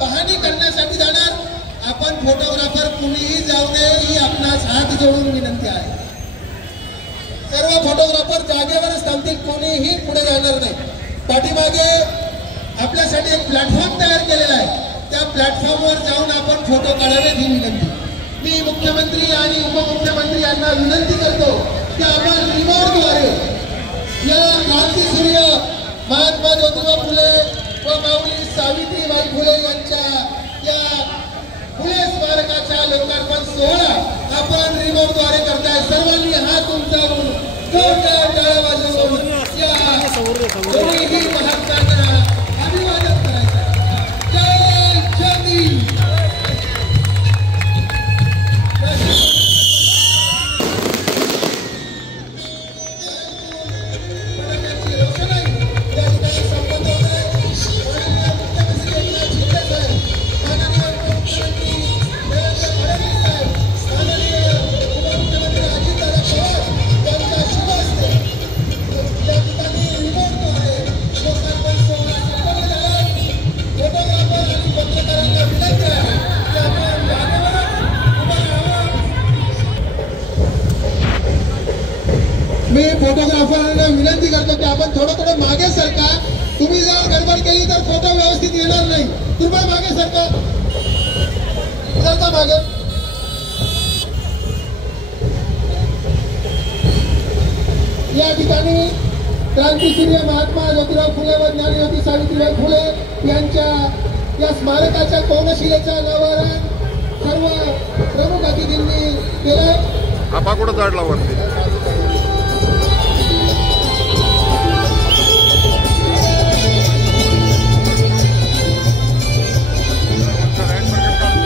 पाहणी करण्यासाठी जाणार। आपण फोटोग्राफर कुणीही जाऊ नये ही आपणास हात जोडून विनंती आहे। सर्व फोटोग्राफर जागेवरच थांबतील, कोणीही पुढे जाणार नाही। पाठीमागे आपल्यासाठी एक प्लॅटफॉर्म तयार केलेला आहे, त्या प्लॅटफॉर्मवर जाऊन आपण फोटो काढावेत ही विनंती। मी मुख्यमंत्री आणि उपमुख्यमंत्री यांना विनंती करतो की आपण रिमोटद्वारे या क्रांतीसूर्य महात्मा ज्योतिबा फुले व माऊली सावित्रीबाई फुले यांच्या या फुले स्मारकाच्या लोकार्पण सोहळा आपण रिमोटद्वारे करताय। सर्वांनी हात उंचावून जोरदार टाळ्या वाजवून या दोन्ही महात्म्यांना अभिवादन करायचं। जय जगदीश। मी फोटोग्राफरांना विनंती करतो की आपण थोडं मागे सरका। तुम्ही जर गडबड केली तर फोटो व्यवस्थित येणार नाही। कृपया मागे सरका, सरका मागे। या ठिकाणी क्रांतीसूर्य महात्मा ज्योतिराव फुले व ज्ञानज्योती सावित्रीबाई फुले यांच्या या स्मारकाच्या कोनशिलेच्या अनावरण सर्व प्रमुख अतिथींनी केलं। हा पाकोडा चढला वरती।